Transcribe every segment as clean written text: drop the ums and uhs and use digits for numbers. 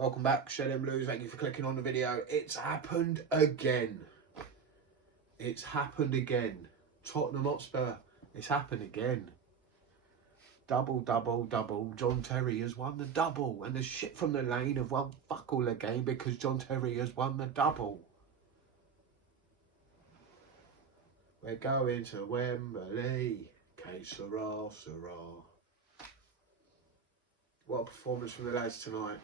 Welcome back, Shed and Blues. Thank you for clicking on the video. It's happened again. It's happened again. Tottenham Hotspur. It's happened again. Double, double, double. John Terry has won the double. And the shit from the lane have won fuck all again because John Terry has won the double. We're going to Wembley. Que sera, sera. What a performance from the lads tonight.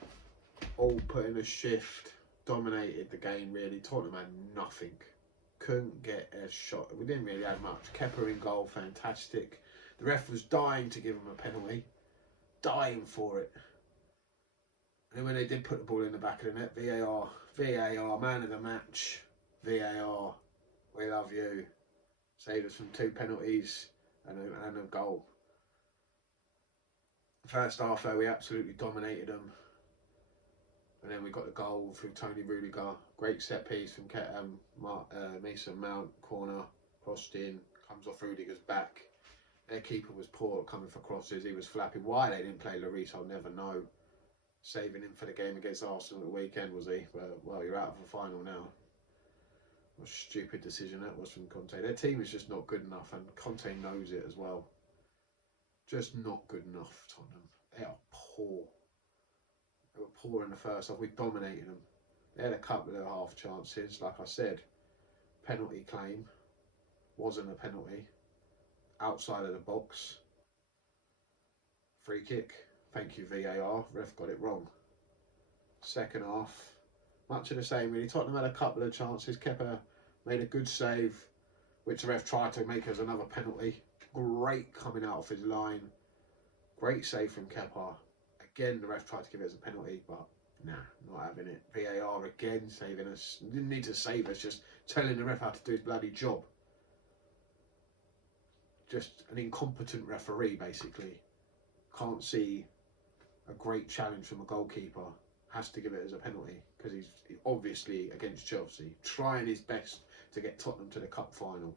All put in a shift, dominated the game really. Tottenham had nothing, couldn't get a shot. We didn't really have much. Kepa in goal, fantastic. The ref was dying to give him a penalty, dying for it. And then when they did put the ball in the back of the net, VAR, man of the match, VAR, we love you. Saved us from 2 penalties and a goal. First half though, we absolutely dominated them. And then we got the goal through Toni Rudiger. Great set piece from Mason Mount, corner, crossed in, comes off Rudiger's back. Their keeper was poor at coming for crosses. He was flapping. Why they didn't play Lloris, I'll never know. Saving him for the game against Arsenal at the weekend, was he? Well, you're out of the final now. What a stupid decision that was from Conte. Their team is just not good enough, and Conte knows it as well. Just not good enough, Tottenham. They are poor. They were poor in the first half. We dominated them. They had a couple of half chances. Like I said, penalty claim wasn't a penalty. Outside of the box. Free kick. Thank you, VAR. Ref got it wrong. Second half, much of the same really. Tottenham had a couple of chances. Kepa made a good save, which the ref tried to make as another penalty. Great coming out of his line. Great save from Kepa. Again, the ref tried to give it as a penalty, but nah, not having it. VAR again saving us. Didn't need to save us, just telling the ref how to do his bloody job. Just an incompetent referee, basically. Can't see a great challenge from a goalkeeper. Has to give it as a penalty because he's obviously against Chelsea, trying his best to get Tottenham to the cup final.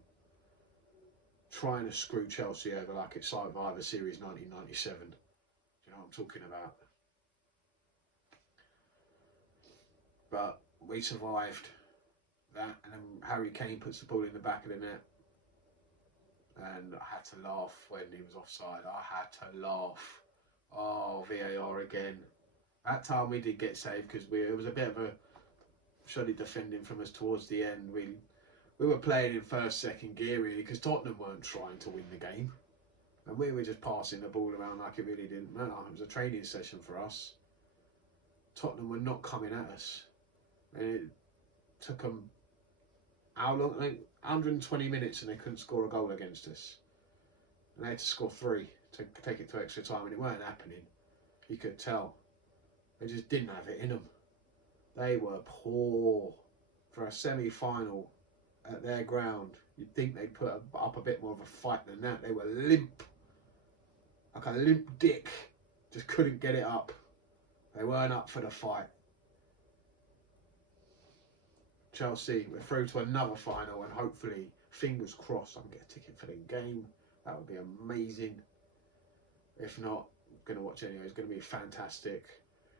Trying to screw Chelsea over like it's Survivor Series 1997. You know what I'm talking about. But we survived that, and then Harry Kane puts the ball in the back of the net. And I had to laugh when he was offside. I had to laugh. Oh, VAR again. That time we did get saved because it was a bit of a shoddy defending from us towards the end. We were playing in first, second gear really because Tottenham weren't trying to win the game. And we were just passing the ball around like it really didn't matter. It was a training session for us. Tottenham were not coming at us. And it took them, how long? I think 120 minutes and they couldn't score a goal against us. And they had to score 3 to take it to extra time, and it weren't happening. You could tell. They just didn't have it in them. They were poor for a semi-final at their ground. You'd think they'd put up a bit more of a fight than that. They were limp. Like a limp dick. Just couldn't get it up. They weren't up for the fight. Chelsea, we're through to another final, and hopefully, fingers crossed, I can get a ticket for the game. That would be amazing. If not, I'm going to watch anyway. It's going to be fantastic.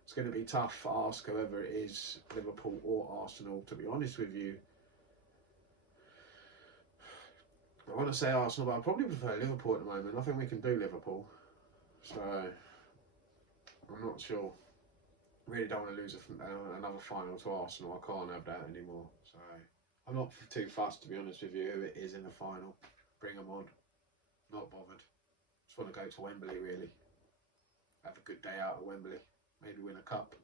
It's going to be tough for ask whoever it is, Liverpool or Arsenal, to be honest with you. I want to say Arsenal, but I probably prefer Liverpool at the moment. I think we can do Liverpool. So, I'm not sure. Really don't want to lose another final to Arsenal. I can't have that anymore. So, I'm not too fussed, to be honest with you, who it is in the final. Bring them on. Not bothered. Just want to go to Wembley, really. Have a good day out at Wembley. Maybe win a cup.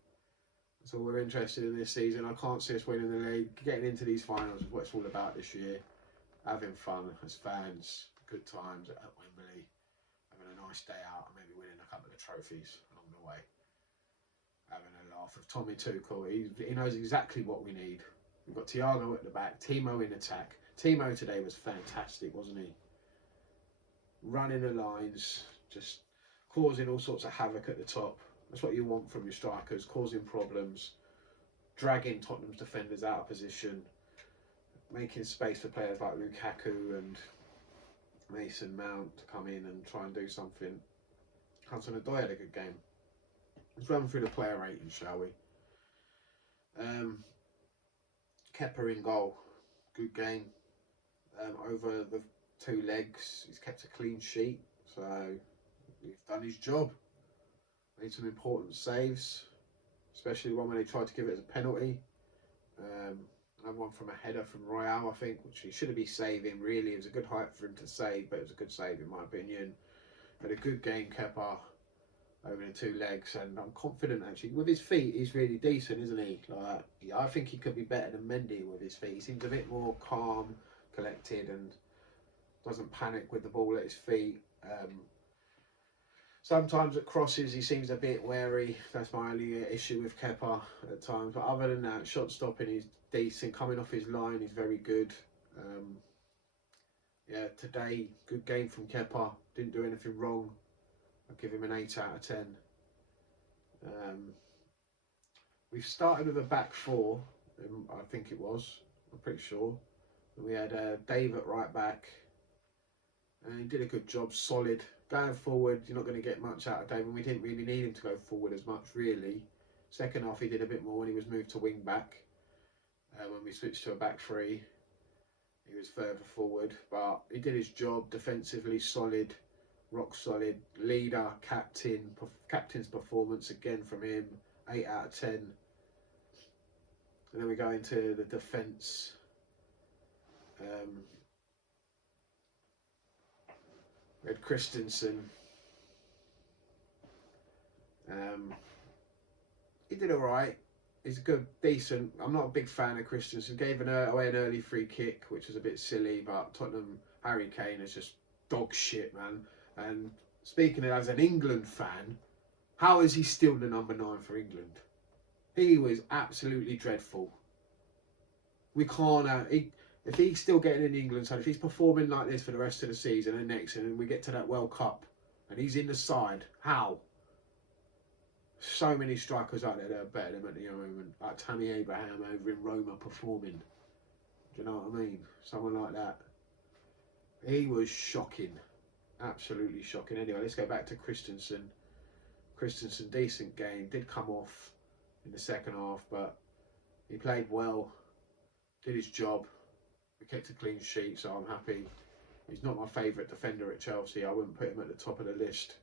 That's all we're interested in this season. I can't see us winning the league. Getting into these finals is what it's all about this year. Having fun as fans. Good times at Wembley. Having a nice day out and maybe winning a couple of trophies along the way. Having a laugh with Tommy Tuchel. He knows exactly what we need. We've got Thiago at the back. Timo in attack. Timo today was fantastic, wasn't he? Running the lines. Just causing all sorts of havoc at the top. That's what you want from your strikers, causing problems, dragging Tottenham's defenders out of position, making space for players like Lukaku and Mason Mount to come in and try and do something. Hudson-Odoi had a good game. Let's run through the player ratings, shall we? Kepa in goal, good game. Over the 2 legs, he's kept a clean sheet, so he's done his job. Made some important saves, especially one when they tried to give it as a penalty. Another one from a header from Royale, I think, which he shouldn't be saving, really. It was a good height for him to save, but it was a good save in my opinion. Had a good game, Kepa, over the 2 legs, and I'm confident actually. With his feet, he's really decent, isn't he? Like, yeah, I think he could be better than Mendy with his feet. He seems a bit more calm, collected, and doesn't panic with the ball at his feet. Sometimes at crosses he seems a bit wary. That's my only issue with Kepa at times. But other than that, shot stopping he's decent. Coming off his line he's very good. Yeah, today good game from Kepa. Didn't do anything wrong. I'll give him an 8 out of 10. We've started with a back four, I think it was. I'm pretty sure. And we had Dave at right back. And he did a good job, solid. Going forward, you're not going to get much out of Dave, and we didn't really need him to go forward as much, really. Second half, he did a bit more when he was moved to wing back. When we switched to a back three, he was further forward, but he did his job defensively, solid, rock solid, leader, captain's performance again from him, 8 out of 10. And then we go into the defence. We had Christensen. He did all right. He's good, decent. I'm not a big fan of Christensen. Gave away an early free kick, which was a bit silly, but Tottenham, Harry Kane is just dog shit, man. And speaking as an England fan, how is he still the number 9 for England? He was absolutely dreadful. We can't... if he's still getting in the England side, if he's performing like this for the rest of the season and next, and we get to that World Cup and he's in the side, how? So many strikers out there that are better than him at the moment, like Tammy Abraham over in Roma performing. Do you know what I mean? Someone like that. He was shocking, absolutely shocking. Anyway, let's go back to Christensen. Christensen, decent game, did come off in the second half, but he played well, did his job. We kept a clean sheet, so I'm happy. He's not my favourite defender at Chelsea. I wouldn't put him at the top of the list,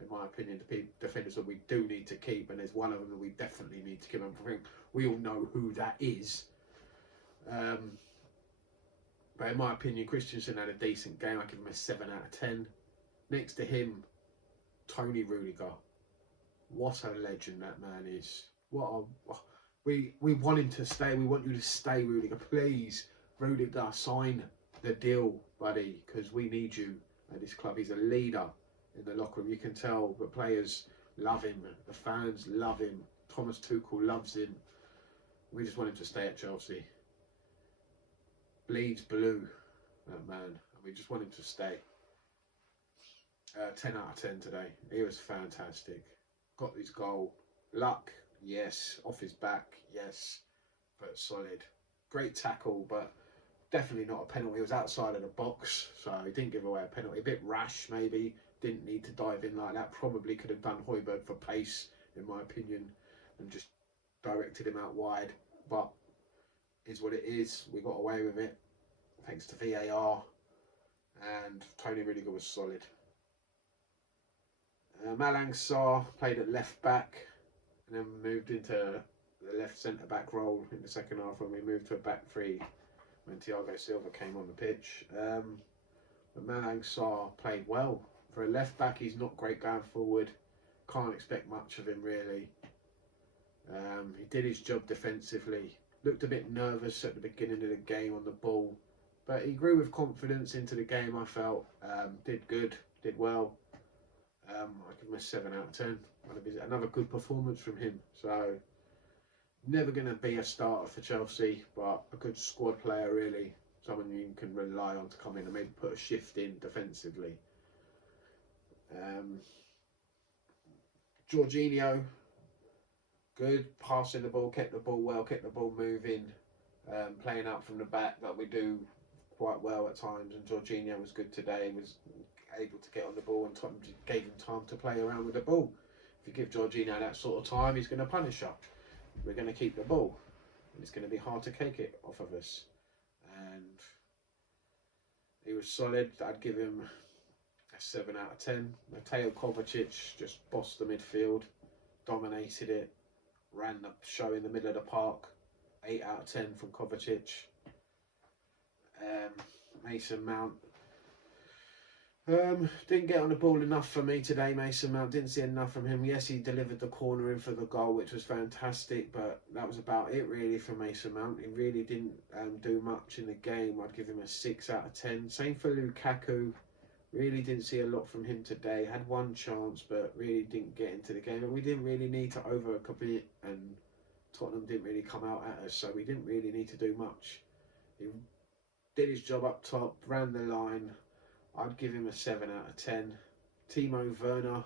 in my opinion. The defenders that we do need to keep, and there's one of them that we definitely need to keep. I think we all know who that is. But in my opinion, Christensen had a decent game. I give him a 7 out of 10. Next to him, Toni Rudiger. What a legend that man is. We want him to stay. We want you to stay, Rudiger. Please, Rudiger, sign the deal, buddy, because we need you at this club. He's a leader in the locker room. You can tell the players love him. The fans love him. Thomas Tuchel loves him. We just want him to stay at Chelsea. Bleeds blue, that man. And we just want him to stay. 10 out of 10 today. He was fantastic. Got his goal. Luck, yes. Off his back, yes. But solid. Great tackle, but definitely not a penalty. It was outside of the box, so he didn't give away a penalty. A bit rash, maybe. Didn't need to dive in like that. Probably could have done Højbjerg for pace, in my opinion, and just directed him out wide. But is what it is. We got away with it, thanks to VAR. And Toni Rudiger was solid. Malang Sarr played at left back and then moved into the left centre back role in the second half when we moved to a back three when Thiago Silva came on the pitch. But Malang Sarr played well. For a left back, he's not great going forward. Can't expect much of him, really. He did his job defensively. Looked a bit nervous at the beginning of the game on the ball, but he grew with confidence into the game, I felt. Did good, did well. I give him a 7 out of 10. Another good performance from him. So, never going to be a starter for Chelsea, but a good squad player, really. Someone you can rely on to come in and maybe put a shift in defensively. Jorginho, good, passing the ball, kept the ball well, kept the ball moving, playing out from the back, but we do quite well at times, and Jorginho was good today, was able to get on the ball and gave him time to play around with the ball. If you give Jorginho that sort of time, he's going to punish us. We're going to keep the ball. and it's going to be hard to take it off of us. And he was solid. I'd give him a 7 out of 10. Mateo Kovacic just bossed the midfield, dominated it, ran the show in the middle of the park. 8 out of 10 from Kovacic. Mason Mount didn't get on the ball enough for me today. Mason Mount, didn't see enough from him. Yes, he delivered the corner in for the goal, which was fantastic, but that was about it really for Mason Mount. He really didn't do much in the game. I'd give him a 6 out of 10. Same for Lukaku. Really didn't see a lot from him today. Had one chance, but really didn't get into the game. And we didn't really need to overcommit, and Tottenham didn't really come out at us, so we didn't really need to do much. He did his job up top, ran the line. I'd give him a 7 out of 10. Timo Werner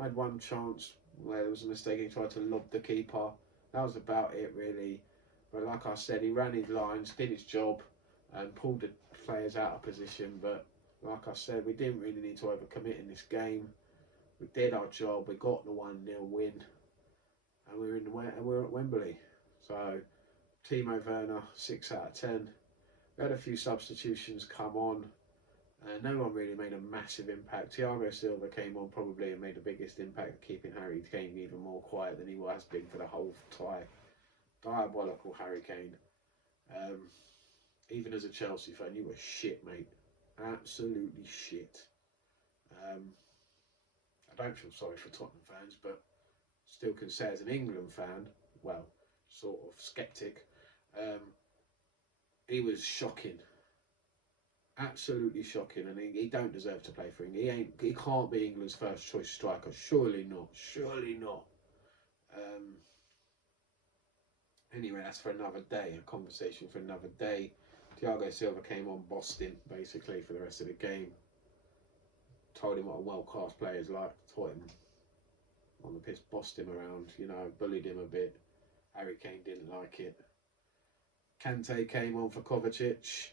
had one chance where there was a mistake. He tried to lob the keeper. That was about it, really. But like I said, he ran his lines, did his job, and pulled the players out of position. But like I said, we didn't really need to overcommit in this game. We did our job. We got the 1-0 win, and we're at Wembley. So Timo Werner, 6 out of 10. We had a few substitutions come on. No one really made a massive impact. Thiago Silva came on probably and made the biggest impact, keeping Harry Kane even more quiet than he has been for the whole tie. Diabolical Harry Kane. Even as a Chelsea fan, you were shit, mate. Absolutely shit. I don't feel sorry for Tottenham fans, but still can say as an England fan, well, sort of sceptic, he was shocking. Absolutely shocking, and he don't deserve to play for England. He can't be England's first choice striker. Surely not. Surely not. Anyway, that's for another day. A conversation for another day. Thiago Silva came on Boston basically for the rest of the game. Told him what a world-class player is like. Taught him on the pitch, bossed him around. You know, bullied him a bit. Harry Kane didn't like it. Kante came on for Kovacic.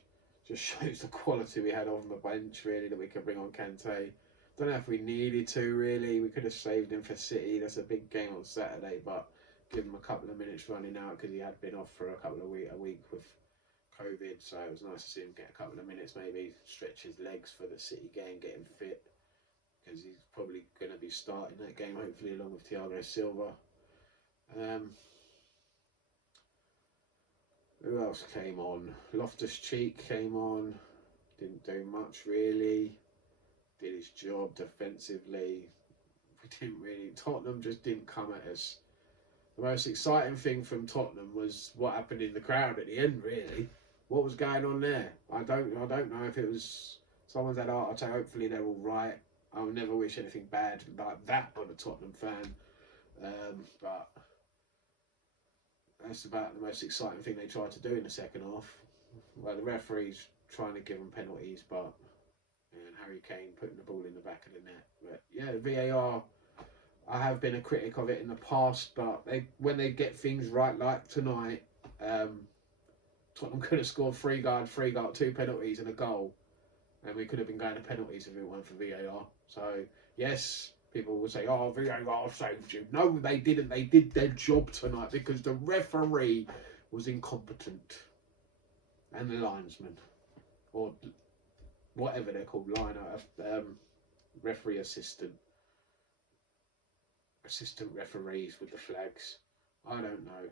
Just shows the quality we had on the bench, really, that we could bring on Kante. Don't know if we needed to, really. We could have saved him for City. That's a big game on Saturday, but give him a couple of minutes running out because he had been off for a week with COVID. So it was nice to see him get a couple of minutes, maybe stretch his legs for the City game, get him fit, because he's probably going to be starting that game, hopefully, along with Thiago Silva. Who else came on? Loftus-Cheek came on. Didn't do much, really. Did his job defensively. We didn't really... Tottenham just didn't come at us. The most exciting thing from Tottenham was what happened in the crowd at the end, really. What was going on there? I don't know if it was someone's had heart attack. Hopefully they're all right. I'll never wish anything bad like that on a Tottenham fan. But... that's about the most exciting thing they tried to do in the second half. Well, the referee's trying to give them penalties, but and Harry Kane putting the ball in the back of the net. But yeah, VAR, I have been a critic of it in the past, but when they get things right, like tonight, Tottenham could have scored 3 goals, 2 penalties and a goal, and we could have been going to penalties if it weren't for VAR. So yes, people will say, oh, VAR saved you. No, they didn't. They did their job tonight because the referee was incompetent. And the linesman. Or whatever they're called. Referee assistant. Assistant referees with the flags. I don't know.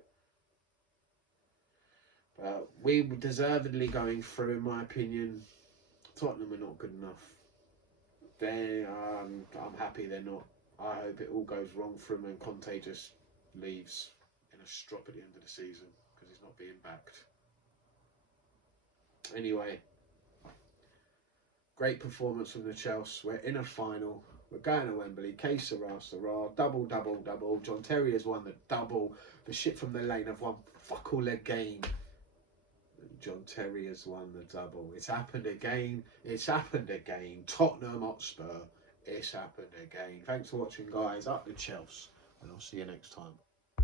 But we were deservedly going through, in my opinion. Tottenham are not good enough. I'm happy they're not. I hope it all goes wrong for him and Conte just leaves in a strop at the end of the season because he's not being backed. Anyway, great performance from the Chelsea. We're in a final. We're going to Wembley. Que sera, sera. Double, double, double. John Terry has won the double. The shit from the lane have won fuck all their game. John Terry has won the double. It's happened again. It's happened again. Tottenham Hotspur. It's happened again. Thanks for watching, guys. Up the Chelsea. And I'll see you next time.